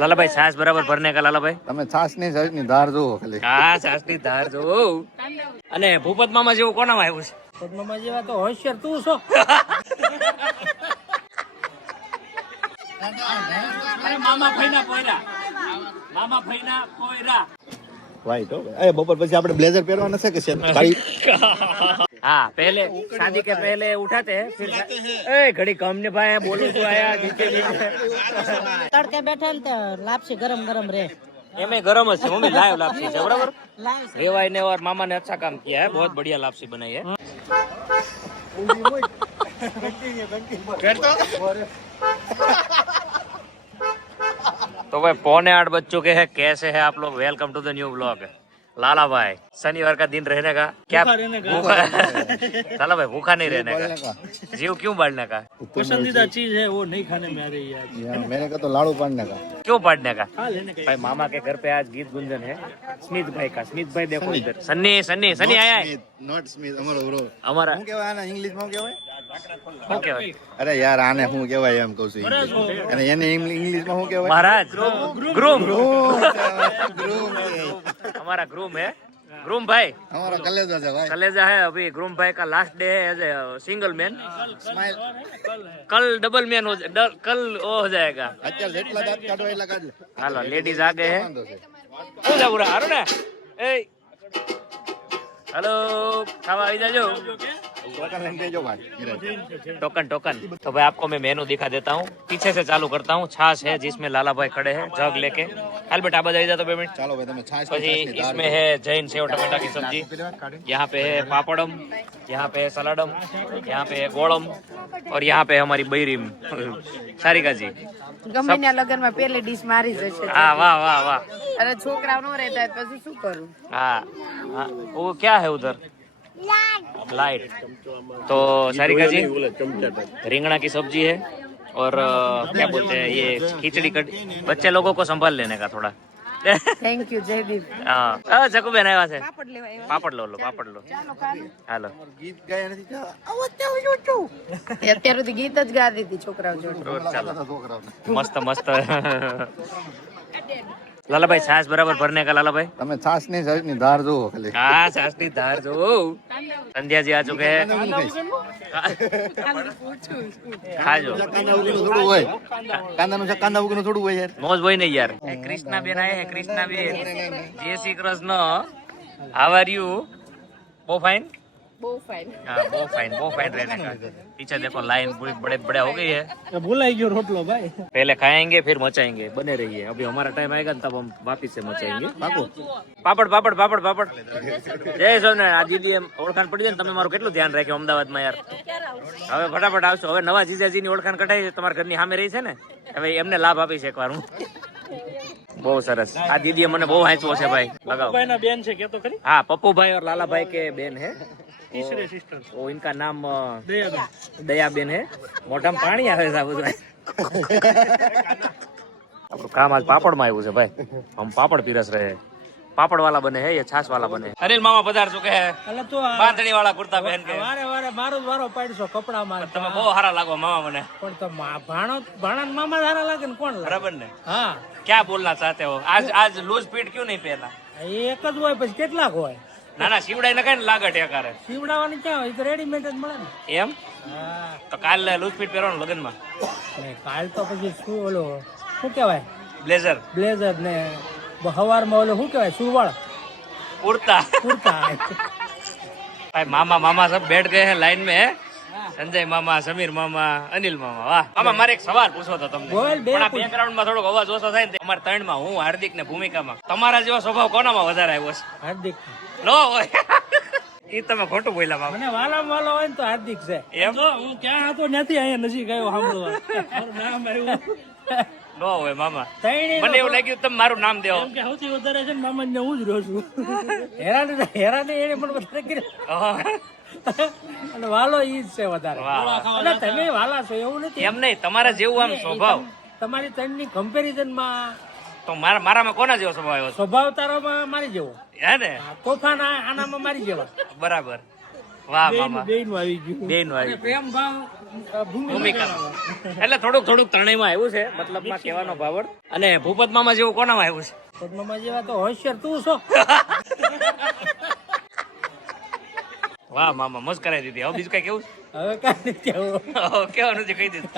लाला भाई छाछ बराबर भरने का लाला भाई તમે છાસ ની ધાર જોવો ખાલી હા છાछ ની ધાર જો અને ભૂપત મામા જેવું કોનામાં આવ્યું છે ભૂપત મામા જેવા તો હોશિયાર તું છો મામા ફઈના પોયરા મામા ફઈના પોયરા વાઈટ હો એ બપોર પછી આપણે બ્લેઝર પહેરવાના છે કે हाँ पहले शादी के पहले उठाते हैं फिर घड़ी कम ने भाई बोलो तो आया नीचे તડકે બેઠા ને લાપસી ગરમ ગરમ રે एमे गरम है मम्मी लाइव लापसी है बराबर रेवाई ने और मामा ने अच्छा काम किया है बहुत बढ़िया लापसी बनाई है तो भाई 7:45 बज चुके हैं कैसे है आप लोग welcome to the new blog Lala bhai शनिवार का दिन रहने का क्या भूखा लाला भाई भूखा नहीं रहने का जीव क्यों बढ़ने का पसंदीदा चीज है वो नहीं खाने में आ रही है मैंने कहा तो लाड़ू पाड़ने का क्यों पाड़ने का भाई मामा के घर पे आज गीत गुंजन है स्मित भाई का स्मित भाई देखो इधर सन्नी सन्नी सन्नी आया है नॉट स्मिथ અમારો બ્રો हमारा શું કહેવાય આને ઇંગ્લિશ માં કહેવાય ओके અરે યાર આને શું કહેવાય એમ કહું છું અને એને ઇંગ્લિશ માં શું કહેવાય महाराज ग्रूम ગ્રૂમ हमारा ग्रूम है ग्रूम भाई हमारा कलेजा है भाई कलेजा है अभी ग्रूम भाई का लास्ट डे है as a single man smile कल डबल मैन हो कल वो हो जाएगा અત્યારે જેટલા દાંત કાઢવા એટલા કાઢ લે हेलो लेडीज आ गए हैं વાંધો છે पूरा पूरा हारो ना ए हेलो खावा आई जाओ ટોકન લઈને દેજો ભાઈ टोकन टोकन तो भाई आपको मैं मेनू दिखा देता हूँ पीछे से चालू करता हूँ छाछ है जिसमें लाला भाई खड़े हैं जग लेके अल्बर्ट आप जाइए तो 2 मिनट ચાલો ભાઈ તમે છાશ પછી इसमें है जैन सेव टमाटा की सब्जी यहाँ पे है पापड़म यहाँ पे है सलाडम यहाँ पे है गोड़म और यहाँ पे है हमारी बैरीम सारिका जी ગમે લગન માં પેલી ડીશ મારી જશે हाँ वाह वाह वाह અરે છોકરા નો રહેતા પછી શું કરું हाँ हाँ, वो क्या है उधर लाइट तो सारिका जी रिंगना की सब्जी है और क्या बोलते हैं ये खिचड़ी कड़ी बच्चे लोगों को संभाल लेने का थोड़ा થેન્ક યુ જયદીપ हाँ जकू बेन आया से પાપડ લેવા આવ્યા पापड़ लो पापड़ लो हेलो ગીત ગાયા નથી અત્યાર સુધી ગીત જ ગાતી હતી છોકરાઓ જોડે चलो છોકરાઓને मस्त मस्त लाला भाई छाछ बराबर भरने का लाला भाई તમે છાશ ની ધાર જોવો ખાલી हाँ छाछ की धार जो संध्या जी आ चुके हैं खा जो કાંદા વગરનું થોડું હોય કાંદાનું શાક કાંદા વગરનું થોડું હોય યાર मौज भाई नहीं यार कृष्णा बेन आए हैं कृष्णा बेन जय Shri Krishna how are you वो फाइन બહુ ફાઇન हाँ वो फाइन रहने का पीछे देखो लाइन पूरी बड़े बड़े हो गई है ભૂલાઈ ગયો રોટલો ભાઈ पहले खाएंगे फिर मचाएंगे बने रहिए अभी हमारा टाइम आएगा तब हम वापिस से मचाएंगे पापड़ पापड़ पापड़ पापड़ जय सोमनाथ आ दीदी એમ ઓળખાણ પડી જાય ને તમે મારું કેટલું ધ્યાન રાખ્યું અમદાવાદમાં યાર હવે ફટાફટ આવશો હવે નવા જીજાજીની ઓળખાણ કઢાઈ તમારા ઘરની સામે રહી છે ને હવે એમને લાભ આપીશ એકવાર હું બહુ સરસ આ દીદીએ મને બહુ વાંચવો છે ભાઈ લગાવો ભાઈ ના બેન છે કે તો ખરી हाँ पप्पू भाई और लाला भाई के बेन है तीसरे सिस्टर वो इनका नाम દયા दया बेन है मोटा पानी આવે છે આ બધું આપણું કામ આજ પાપડ માં આવ્યું છે ભાઈ हम पापड़ पीरस रहे हैं पापड़ वाला बने हैं ये छाछ वाला बने हैं अनिल मामा पधार चुके हैं એટલે તો बांधणी वाला कुर्ता पहन के વારે વારે મારો જ વારો પાડશો કપડામાં તમે બહુ સારા લાગો મામા મને પણ તો ભાણા મામા સારા લાગે ને કોણ લાગે बराबर ने હા क्या बोलना चाहते हो आज लूज फिट क्यों नहीं पहना એ એક જ હોય પછી કેટલાક હોય ના ના સીવડાઈ ને કઈ લાગે ટેકારે સીવડાવવાની ક્યાં હોય એ તો રેડીમેડ જ મળે ને એમ હા તો કાલ લૂઝ ફિટ પહેરવાનું લગન માં ને કાલ તો પછી શું ઓલો શું કહેવાય ब्लेजर બ્લેઝર ને હવારમાં ઓલો શું કહેવાય સુરવાળ कुर्ता કુર્તા भाई मामा मामा सब बैठ गए हैं लाइन में संजय मामा समीर मामा अनिल मामा वाह मामा मारे एक सवाल पूछो तो તમને બોલ બે પણ આ બેકગ્રાઉન્ડ માં થોડોક અવાજ ઓછો થાય ને અમારા ત્રણ માં હું હાર્દિક ને ભૂમિકામાં તમારા જેવો સ્વભાવ કોનામાં વધારે આવ્યો છે હાર્દિક નો હોય ઈ તમે ખોટું બોલ્યા મામા મને વાલા વાલો હોય ને તો હાર્દિક છે એમ તો હું ક્યાં હતો નથી અહીંયા નજીક આવ્યો સાંભળવા મારું નામ આવ્યું નો હોય મામા તૈણી મને એવું લાગ્યું તમે મારું નામ દેવો કેમ કે સૌથી વધારે છે ને મામા ને હું જ રહ્યો છું હેરાને એને પણ વધારે કર્યા અને વાલો ઈ જ છે વધારે અને તમે વાલા છો એવું નથી એમ નહીં તમારા જેવું આમ સ્વભાવ તમારી ત્રણની કમ્પેરિઝન માં તો મારામાં કોના જેવો સ્વભાવ આવ્યો સ્વભાવ તારામાં મારી જેવો હે ને તોફાન આનામાં મારી જેવા બરાબર વાહ મામા બેન આવી ગયું બેન વાળી પ્રેમ ભાવ ભૂમિકા એટલે થોડુંક ત્રણેયમાં આવ્યું છે, મતલબમાં કહેવાનો ભાવડ. અને ભૂપત મામા જેવું કોનામાં આવ્યું છે? પદ્મમાં જેવા તો હોશિયાર તું છો. વાહ મામા, મસ્ત કરાવી દીધી. હવે બીજું કઈ કેવું? હવે કાંઈ નથી આવું. કેવાનું છે કહી દીધું.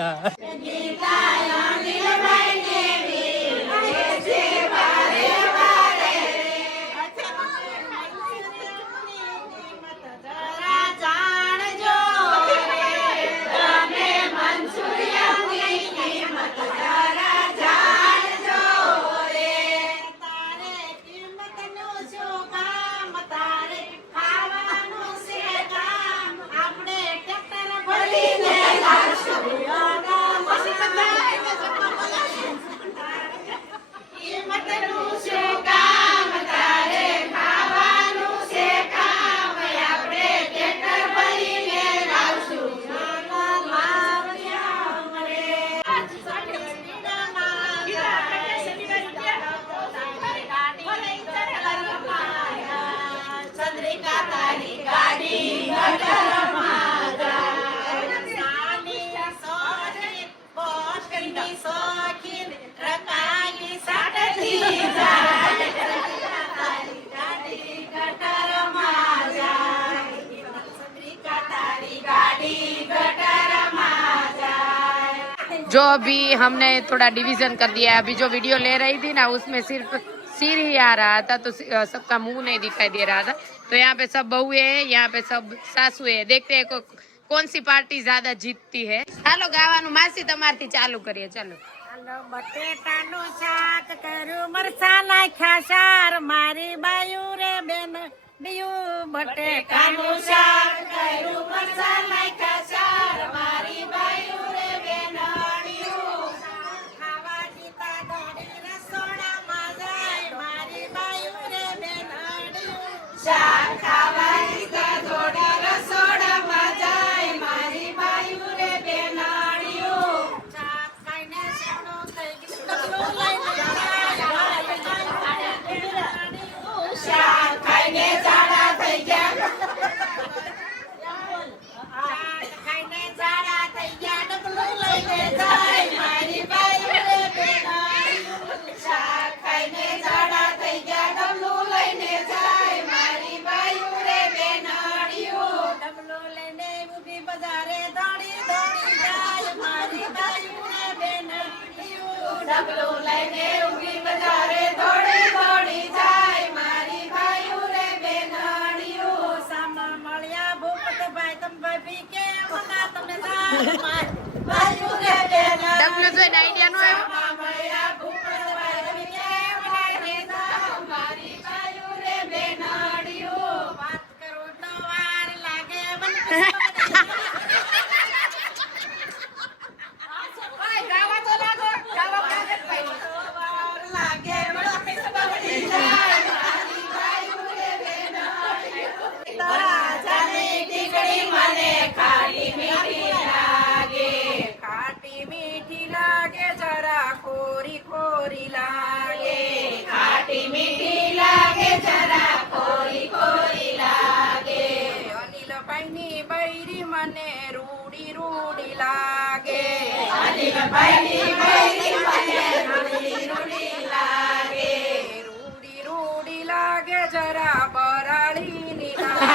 जो अभी हमने थोड़ा डिवीजन कर दिया है, अभी जो वीडियो ले रही थी ना उसमें सिर्फ सिर ही आ रहा था, तो सबका मुंह नहीं दिखाई दे रहा था. तो यहाँ पे सब बहुए हैं, यहाँ पे सब सासुए हैं. देखते हैं कौन सी पार्टी ज्यादा जीतती है. ચાલો ગાવાનું માસી તમારથી ચાલુ કરીએ. ચાલો. બટેટાનું શાક કર્યું મરસા નાખ્યા સાર મારી બાયુ રે બેન દિયું. બટેટાનું શાક કર્યું મરસા નાખ્યા સાર મારી બાયુ રે બેન દિયું. ખાવા જીતા દોડી રસોડામાં જાય મારી બાયુ રે બેન દિયું. શાક ખાવા જીતા દોડી રસોડામાં જાય મારી બાયુ રે બેન દિયું. શાક ખાઈને સડો થઈ ગયો શાક ખાઈને જાડા થઈ ગયા. શાક ખાઈને જાડા થઈ ગયા ડબલું લઈને જાય મારી બાયુ રે બેન. શાક ખાઈને જાડા થઈ ગયા ડબલું લઈને જાય મારી બાયુ રે બેન. ડબલું લઈને ઊભી બજારે દોડી દોડી જાય મારી બાયુ રે બેન. ડબલું લઈને ઊભી બજારે દોડી દોડી જાય મારી બાયુ રે બેન. સામા મળ્યા ભૂપતભાઈ તમ ભાભી કે મના તમે જાય બાયુ રે બેન. ડબલું જોઈને આઈડિયા નો આવ્યો. સામા મળ્યા ભૂપતભાઈ તમે કે મનાને જાઓ મારી બાયુ રે બેન. વાત કરો તો વાર લાગે મને. ખાટી મીઠી લાગે જરા ખોરી ખોરી લાગે. ખાટી મીઠી લાગે જરા ખોરી ખોરી લાગે. અનિલભાઈની બૈરી મને રૂડી રૂડી લાગે. અનિલભાઈની બૈરી મને રૂડી રૂડી લાગે. રૂડી રૂડી લાગે જરા બરાડીની લાગે.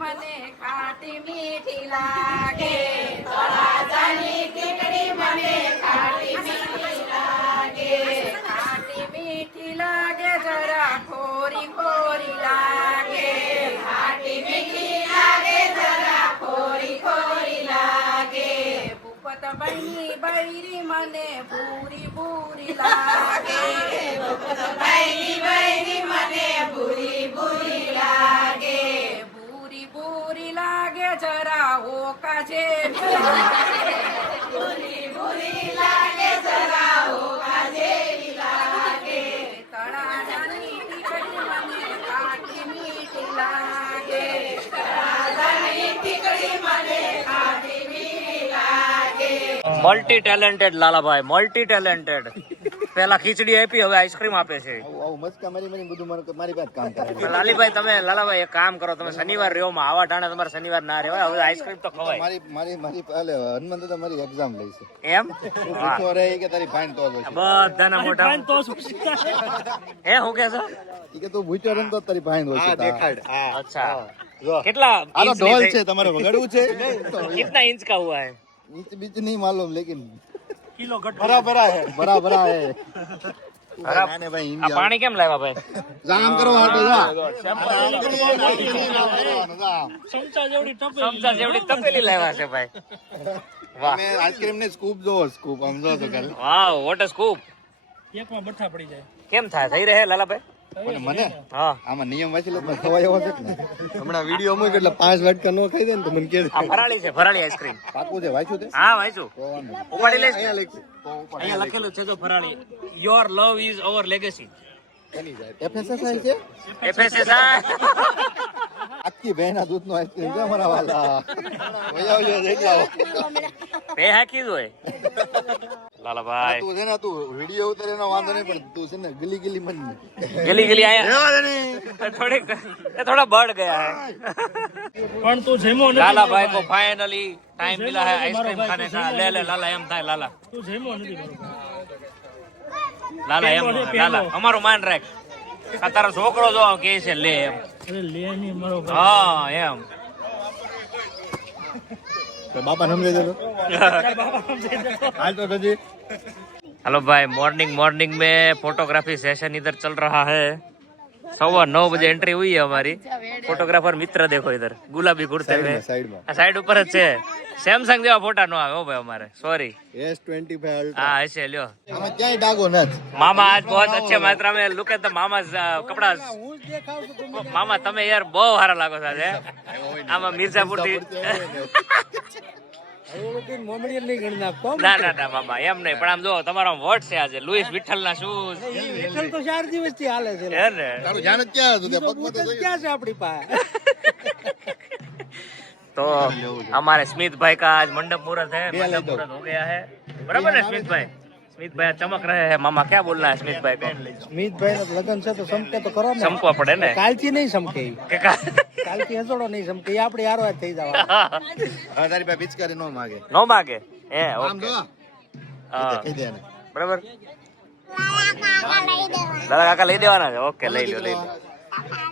મને ખાટી મીઠી લાગે. તળાજાની ટીકડી મને ખાટી મીઠી લાગે. ખાટી મીઠી લાગે જરા ખોરી ખોરી લાગે. ખાટી મીઠી લાગે જરા ખોરી ખોરી લાગે. ભૂપતભાઈની બૈરી મને ભૂરી ભૂરી લાગે. ભૂપતભાઈની બૈરી મને ભૂરી ભૂરી લાગે. ભૂરી લાગે જરા ઓકા જેવી. ભૂરી ભૂરી લાગે જરા ઓકા જેવી લાગે. તળાજાની ટીકડી મને ખાટી મીઠી લાગે. તળાજાની ટીકડી મને ખાટી મીઠી લાગે. Multi talented Lalabhai, multi talented. પેલા ખીચડી આપી, હવે આઈસ્ક્રીમ આપે છે. હું મસ્કા મારી બધું મારી પાસે કામ કરે. લાલીભાઈ તમે લાલાભાઈ એક કામ કરો, તમે શનિવાર રહ્યો માં આવા ટાણે તમારે શનિવાર ના રહેવાય. હવે આઈસ્ક્રીમ તો ખવાય. મારી હનુમાન દાદા મારી એક્ઝામ લઈ છે એમ પૂછો રે કે તારી ફાઈન તો છે બધાના મોઢા હે હું કે છો કે તું ભૂખ્યો રહે તો તારી ફાઈન હોય છે. દેખાડ. अच्छा कितना આનો इंच ઢોલ में છે તમારે વગાડવું છે. कितना इंच का हुआ है बीच बीच नहीं मालूम लेकिन बराबर है बराबर है. नाने भाई આ પાણી કેમ લાવ્યા ભાઈ જામ કરો હાટો જા. સમજા જેવડી તપેલી લાવ્યા છે ભાઈ. વાહ તમે આઈસ્ક્રીમ ને સ્કૂપ જો સ્કૂપ સમજો તો કાલે વાહ વોટ અ સ્કૂપ. એકમાં બઠ્ઠા પડી જાય. કેમ થાય થઈ રહે લાલાભાઈ પણ મને હા આમાં નિયમ વાંચી લો ખવાય એવો છે કે નહીં? હમણાં વિડીયો મૂક એટલે 5 વાટકા નો ખાઈ દે ને તો મને કે આ ફરાળી છે ફરાળી આઈસ્ક્રીમ પાકું છે વાંચ્યું તે હા વાંચું ઉપાડી લઈશ અહીંયા લખી અહીંયા લખેલું છે જો ફરાળી your love is over legacy FSSI છે FSSI આખી બહેના દૂધનો આઈસ્ક્રીમ છે અમારા વાલા વયા વયા જેટલા બે હાકી જ હોય લાલાભાઈ તું છે ને તું વિડીયો ઉતારે એનો વાંધો નહીં પણ તું છે ને ગલી ગલી મન ગલી ગલી આયા થોડીક थोड़ा बढ़ गया है પણ તું જેમો નથી लाला भाई को फाइनली टाइम मिला है आइसक्रीम खाने का ले ले लाला एम થાય લાલા તું જેમો નથી બરોબર. લાલા એમ લાલા અમારું માન રાખ આ તારો છોકરો જો કે છે લે એમ અરે લે ની મારો ભાઈ. હા એમ તો બાપા સમજે દેલો હાલ તો પછી हेलो भाई मॉर्निंग में फोटोग्राफी सेशन इधर चल रहा है 9:15 बजे एंट्री हुई है हमारी फोटोग्राफर मित्र देखो इधर गुलाबी कुर्ते में સાઈડમાં આ સાઈડ ઉપર જ છે સેમસંગ જેવા ફોટા નો આવે હો ભાઈ અમારે सॉरी S25 अल्ट्रा हाँ ऐसे ल्यो આમાં ક્યાંય ડાગો નથી. मामा आज बहुत अच्छे मात्रा में लुक एट द मामा कपड़ा मामा તમે યાર બહુ સારા લાગો છો આજે આમાં મિર્ઝાપુર થી ના ના ના મામા એમ નહીં પણ આમ જો તમારો વોટ છે આજે લુઈસ વિઠ્ઠલ ના શૂઝ તો 4 દિવસથી હાલે છે. હે ને તારું ધ્યાન જ ક્યાં હતું તે પગમાં તો જોયું. ક્યાં છે આપણી પાસે? तो हमारे स्मित भाई का आज मंडप मुहूर्त है मंडप मुहूर्त हो गया है बराबर है स्मित भाई चमक रहे हैं मामा क्या बोलना है स्मित भाई को સ્મિતભાઈ નો લગન છે તો સમકે તો કરો ને. चमकवा पड़े ने કાલથી નહીં સમકે ઈ. કે કા- કાલથી હસોડો નહીં સમકે ઈ આપણી હારો જ થઈ જવા. હવે તારી પાસે પિચકારી નો માગે નો मागे ए આમ ओके જો हाँ કહી દે ને बराबर दादा काका લઈ દેવાના છે ઓકે લઈ લો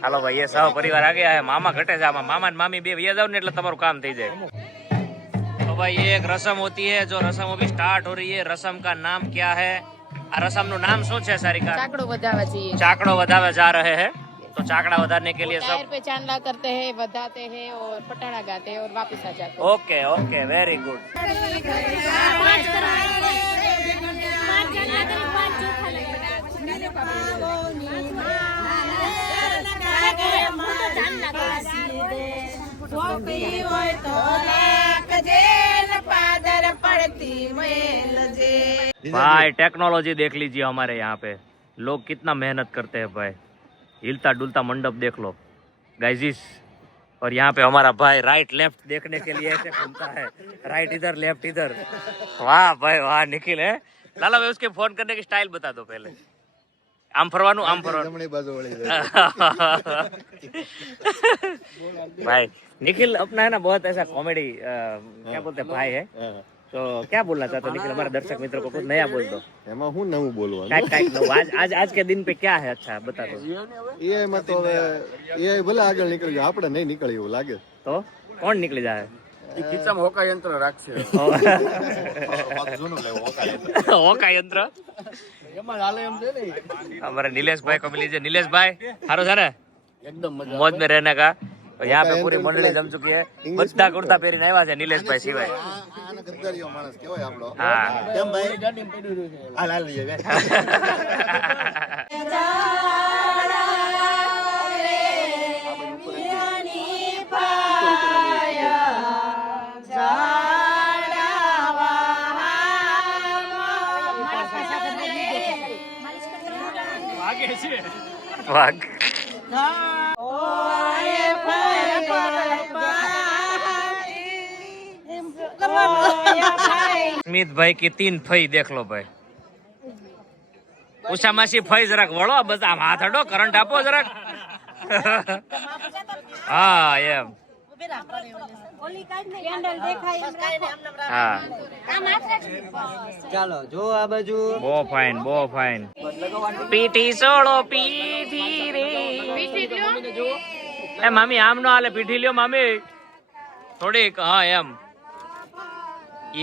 હાલો ભાઈ ये सब परिवार आ गया है मामा घटे છે આમાં મામા ને મામી બે વયા જાવ ને એટલે તમારું કામ થઈ જાય तो भाई ये एक रस्म होती है जो रस्म अभी स्टार्ट हो रही है रस्म का नाम क्या है આ रस्म નું નામ શું છે સારિકા ચાકડો વધાવા चाहिए चाकड़ो વધાવે जा रहे हैं तो चाकड़ा વધારने के लिए टायर सब पे चांदला करते हैं बधाते हैं और पटाना गाते हैं और वापस आ जाते हैं ओके ओके वेरी गुड ગોપી હોય તો રાખજે ને પાદર પડતી મેલજે. भाई टेक्नोलॉजी देख लीजिए हमारे यहाँ पे लोग कितना मेहनत करते हैं भाई हिलता डुलता मंडप देख लो गाइजिस और यहाँ पे हमारा भाई राइट लेफ्ट देखने के लिए ऐसे घूमता है राइट इधर लेफ्ट इधर वाह भाई वाह निखिल है लाला भाई उसके फोन करने की स्टाइल बता दो पहले आम फरवानू आम फरवानू જમણી બાજુ વળી જાય. भाई निखिल अपना है ना बहुत ऐसा कॉमेडी क्या बोलते हैं भाई है હા. तो क्या बोलना चाहते हो निखिल हमारे दर्शक मित्रों को कुछ नया बोल दो એમાં હું નવું બોલવાનું काट काट लो आज आज के दिन पे क्या है अच्छा बता दो AI માં તો હવે AI ભલે આગળ નીકળી ગયું આપણે નહીં નીકળી એવું લાગે तो कौन निकल जाए ખીચામાં હોકા યંત્ર રાખશે होका यंत्र એમાં હાલે એમ છે ને हमारे नीलेश भाई को मिल लीजिए नीलेश भाई हारो सर एकदम मौज में रहने का और यहाँ पे पूरी मंडली जम चुकी है બધા કુર્તા પહેરીને આવ્યા છે નીલેશ ભાઈ સિવાય આને ગદ્દારીઓ માણસ કેવાય આપણો હા કેમ ભાઈ હાલ હાલ લઈએ બે વાઘ स्मित भाई की 3 फई देख लो भाई ઉષા માસી ફઈ જરાક વળો બસ આમ હાથ અડો કરંટ આપો જરાક હા એમ હા ચાલો જો આ બાજુ બહુ ફાઇન પીઠી સોળો પીઠી રે એ મામી આમ નો હાલે પીઠી લ્યો મામી થોડીક હા એમ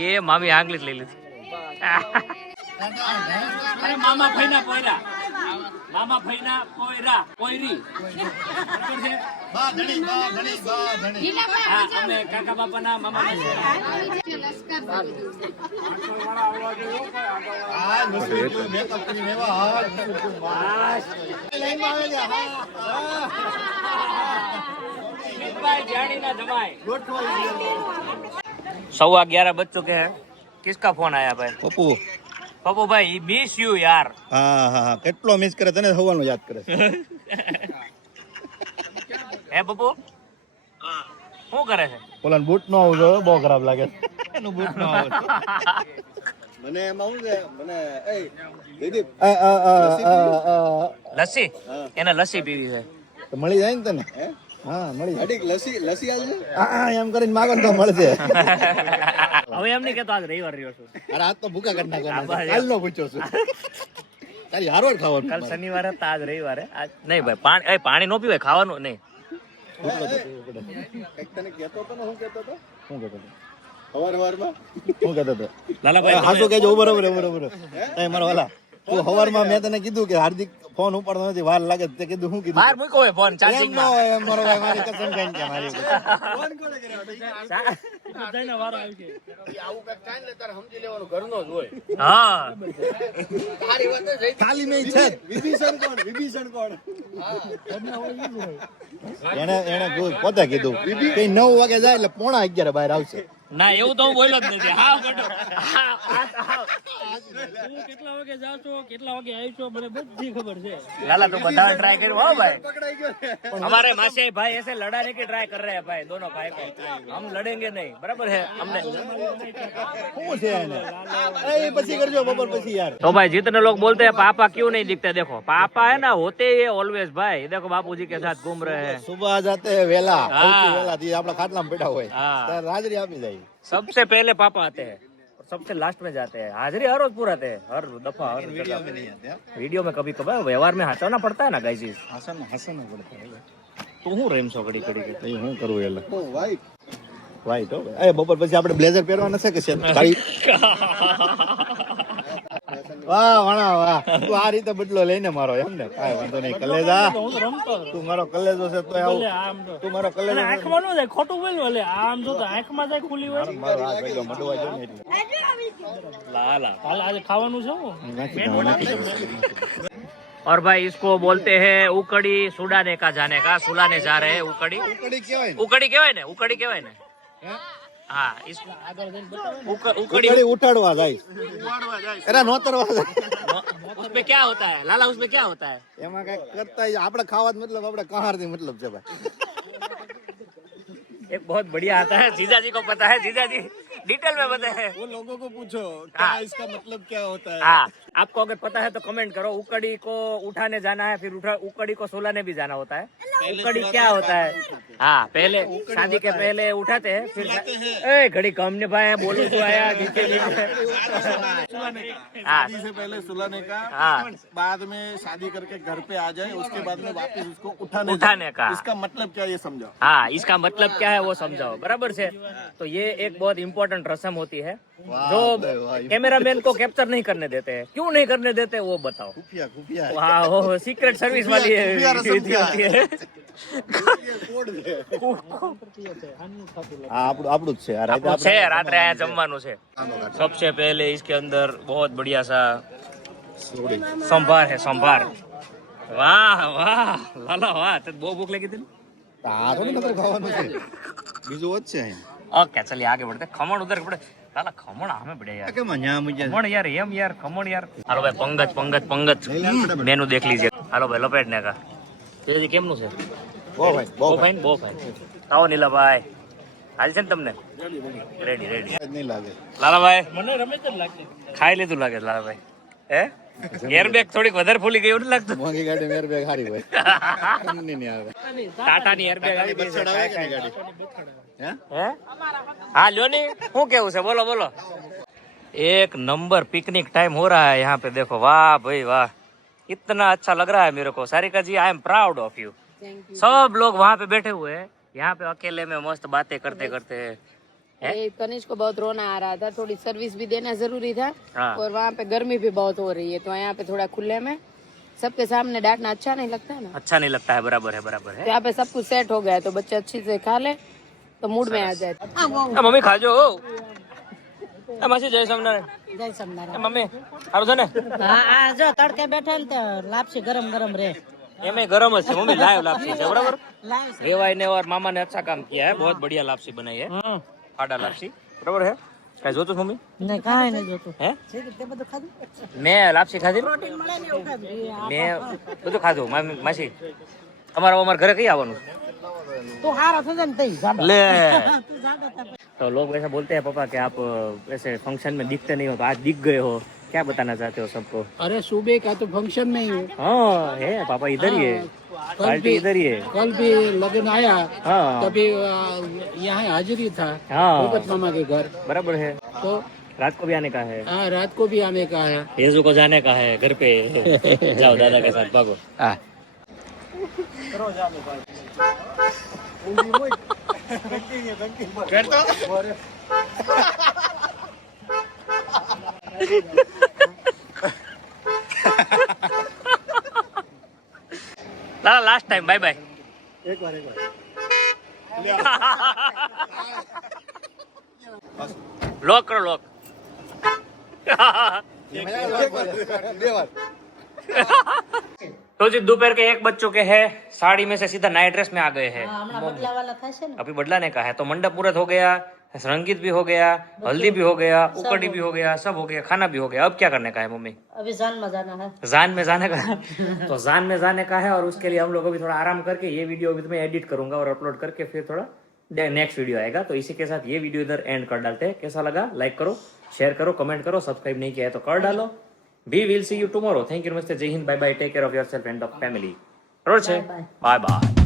એ મામી આંગળી જ લઈ લીધી અરે મામા ફઈના પોયરા પોયરી બરાબર છે બા ધણી હા અમે કાકા બાપાના મામા આ મુસ્લિમ મેકઅપ કરીને એવા હાથ લાઈનમાં આવે सवा 11 बज चुके हैं किसका फोन आया भाई પપ્પુ पप्पू भाई मिस यू यार હા હા હા કેટલો મિસ કરે તને સવારનો યાદ કરે હે પપ્પુ શું કરે છે ઓલાને બૂટ નો આવજો બહુ ખરાબ લાગે એનું બૂટ નો આવે મને એમાં હું છે મને એ દીદી લસ્સી એને લસ્સી પીવી છે તો મળી જાય ને તને હા મળી અડીક લસ્સી આવશે હા એમ કરીને માગો ને તો મળશે હવે એમ નહીં કેતો આજ રવિવાર રહ્યો છું અરે આજ તો ભૂકા કરી નાખવાના કાલ નો પૂછ્યો છું તારી હારો ખાવાનું કાલ શનિવારે તો આજ રવિવારે આજ નહીં ભાઈ પાણી નો પીવાય ખાવાનું નહીં તને કહેતો તો ને હું કહેતો તો હવારમાં હું કહેતો તો લાલાભાઈ હાસો કહેજો બરોબર એ મારો વાલા તું હવારમાં મેં તને કીધું કે હાર્દિક ફોન ઉપાડતો નથી વાર લાગે તે કીધું હું કીધું બહાર મૂકો હોય ફોન ચાર્જિંગ એમ ન હોય એમ મારો ભાઈ મારી કસમ ખાઈને કે મારી ફોન કોને કર્યો બધાયનો વારો આવી છે આવું કઈક કાઈ ને તારે સમજી લેવાનું ઘરનો જ હોય હા તારી વાત જ ખાલી મેં છે વિભીષણ કોણ એને પોતે કીધું કે 9 વાગે જાય એટલે 11:15 બહાર આવશે ના એવું તો હું બોલ્યો જ નથી હા ગટો કેટલા વાગે જાવ છો કેટલા વાગે આવી છો મને બધી ખબર છે लाला तो बता ट्राई करो हो भाई પકડાઈ ગયો हमारे मासे भाई ऐसे लड़ाने की ट्राई कर रहे हैं भाई दोनों भाई को हम लड़ेंगे नहीं बराबर है हमने શું છે એને એ પછી કરજો બપોર પછી યાર तो भाई जितने लोग बोलते हैं पापा क्यों नहीं दिखते देखो पापा है ना होते ही ऑलवेज भाई देखो बापूजी के साथ घूम रहे हैं સુબહ જાતે વેલા હા. સૌથી વેલા થી આપણા ખાટલામાં બેઠા હોય હા. ત્યારે હાજરી આપી જાય सबसे पहले पापा आते हैं और सबसे लास्ट में जाते हैं हाजिरी हर रोज पूराते हैं हर दफा हर वीडियो में कभी कभार व्यवहार में हंसाना पड़ता है ना गाइस હસન પડતા तो हूँ रेम सौ घड़ी घड़ी એ હું કરું એટલે વાઈટ હો એ બપોર પછી આપણે બ્લેઝર પહેરવાના છે કે છે તારી વાહ વાહ વાહ તું આ રીતે બદલો લઈને મારો એમ ને કાંઈ વાંધો નહીં કલેજા તું મારો કલેજો છે તો આવું તું મારો કલેજો આંખમાં નો જાય ખોટું બોલ્યું એટલે આમ જો તો આંખમાં જાય ખુલી હોય મારો હાથ ભાઈ મડવા જો ને એટલે लाला હાલ આજે ખાવાનું છે હું નાખી દેવાનું. और भाई इसको बोलते हैं उकड़ी सुडाने का जाने का सुलाने जा रहे हैं उकड़ी ઉકળી કહેવાય ને उकड़ी केवाय ने उकड़ी केवाय ने हाँ इस उकड़ी ઉકળી ઉઠાડવા જાય એના નોતરવા જાય उसमें क्या होता है लाला उसमें क्या होता है એમાં કઈ કરતા આપણે ખાવા મતલબ આપણે કહાર થી મતલબ છે ભાઈ एक बहुत बढ़िया आता है जीजा जी को पता है जीजा जी डिटेल में पता है वो लोगों को पूछो हाँ। इसका मतलब क्या होता है हाँ आपको अगर पता है तो कमेंट करो उकड़ी को उठाने जाना है फिर उकड़ी को सुलाने भी जाना होता है उकड़ी क्या होता है हाँ पहले शादी के पहले उठाते हैं फिर ए घड़ी कम ने भाई बोलो तो आया नीचे हाँ शादी से पहले सुलाने का हाँ बाद में शादी करके घर पे आ जाए उसके बाद में वापस उसको उठाने का इसका मतलब क्या ये समझाओ हाँ इसका मतलब क्या है वो समझाओ बराबर से तो ये एक बहुत इम्पोर्टेंट रस्म होती है जो कैमरामैन को कैप्चर नहीं करने देते हैं क्यों नहीं करने देते वो बताओ खुफिया खुफिया हाँ वो सीक्रेट सर्विस वाली है होती है કોડ છે આ આપણું જ છે આ રાતે છે રાત્રે અહીંયા જમવાનું છે सबसे पहले इसके अंदर बहुत बढ़िया सा संभार है संभार वाह वाह लाला वाह तो बहुत भूख लगी थी આ તો નતું ખાવાનું છે બીજું જ છે અહીંયા ओके चलिए आगे बढ़ते खमण उधर पड़े लाला खमण हमें पड़े यार કેમ ન્યા મુજે खमण यार एम यार खमण यार હાલો ભાઈ પંગજ પંગજ પંગજ મેનુ દેખ લીजिए હાલો ભાઈ લપેટને કા તેજી કેમનું છે બહુ ભાઈ બહુ ફાઇન આવો નીલાભાઈ હાલ છે ને તમને રેડી રેડી નહીં લાગે લાલાભાઈ મને રમે જ લાગે ખાઈ લીધું લાગે લાલાભાઈ હે એરબેગ થોડીક વધારે ફૂલી ગઈ એવું નથી લાગતું? મોંઘી ગાડી મેર બેગ હારી હોય એમની નહીં આવે ટાટાની એરબેગ આવી ગઈ છે. બચ્ચડ આવે કે નહીં ગાડી હે હે? હા લ્યો ની શું કેવું છે બોલો બોલો. एक नंबर पिकनिक टाइम हो रहा है यहाँ पे, देखो वाह भाई वाह, इतना अच्छा लग रहा है मेरे को. Sarika ji I am proud of you. सब लोग वहाँ पे बैठे हुए हैं, यहाँ पे अकेले में मस्त बातें करते करते. कनिष्क को बहुत रोना आ रहा था, थोड़ी सर्विस भी देना जरूरी था हाँ. और वहाँ पे गर्मी भी बहुत हो रही है, तो यहाँ पे थोड़ा खुले में सबके सामने डांटना अच्छा नहीं लगता है ना. अच्छा नहीं लगता है, बराबर है बराबर तो है. यहाँ पे सब कुछ सेट हो गया है, तो बच्चे अच्छी से खा ले तो मूड में आ जाए. मम्मी खाजो. मासी जय सोमनारायण. मम्मी સારું છે ને? હા જો તડકે બેઠા ને લાપસી ગરમ ગરમ રે એમે ગરમ જ છે મમ્મી, લાઈવ લાપસી છે બરાબર. रेवाई ने और मामा ने अच्छा काम किया है, बहुत बढ़िया लापसी बनाई है, फाड़ा लापसी बराबर है. કઈ જોતું મમ્મી? ને કાંઈ નહીં જોતું હે તે બધું ખાધું મેં લાપસી ખાધી, પ્રોટીન મળે ને એવું ખાધું મેં બધું ખાધું. માસી અમારા ઘરે કઈ આવવાનું? તું હારો થશે ને તઈ ले તું જાડો થા तो लोग ऐसा बोलते हैं पापा कि आप ऐसे फंक्शन में दिखते नहीं हो, तो आज दिख गए हो, क्या बताना चाहते हो सबको? अरे सुबह का तो फंक्शन में ही हूँ, हाँ है पापा, इधर ही है पार्टी, इधर ही है. कल भी लगन आया हाँ तभी यहाँ हाजिरी था हाँ भूपत मामा के घर, बराबर है. तो रात को भी आने का है, हाँ रात को भी आने का है. येजू को जाने का है घर पे. जाओ दादा के साथ भागो. हाँ लास्ट टाइम बाय बाय. એક વાર लॉक करो लॉक. तो जी दोपहर के 1 बज चुके हैं, साड़ी में से सीधा नाइट ड्रेस में आ गए हैं. હમણાં બદલાવાલા થશે ને अभी बदलाने का है, तो मंडप मुहूर्त हो गया, संगीत भी हो गया, हल्दी भी हो गया, उकड़ी भी हो गया, सब हो गया, खाना भी हो गया. अब क्या करने का है मम्मी? अभी जान में जाना है जान में जाने का है. तो जान में जाने का है, और उसके लिए हम लोग अभी थोड़ा आराम करके ये वीडियो अभी मैं एडिट करूंगा और अपलोड करके फिर थोड़ा नेक्स्ट वीडियो आएगा. तो इसी के साथ ये वीडियो इधर एंड कर डालते हैं. कैसा लगा लाइक करो, शेयर करो, कमेंट करो, सब्सक्राइब नहीं किया है तो कर डालो. We will see you tomorrow. Thank you, नमस्ते, जय Hind, bye bye, take care of yourself and of family. बरोबर છે? Bye bye.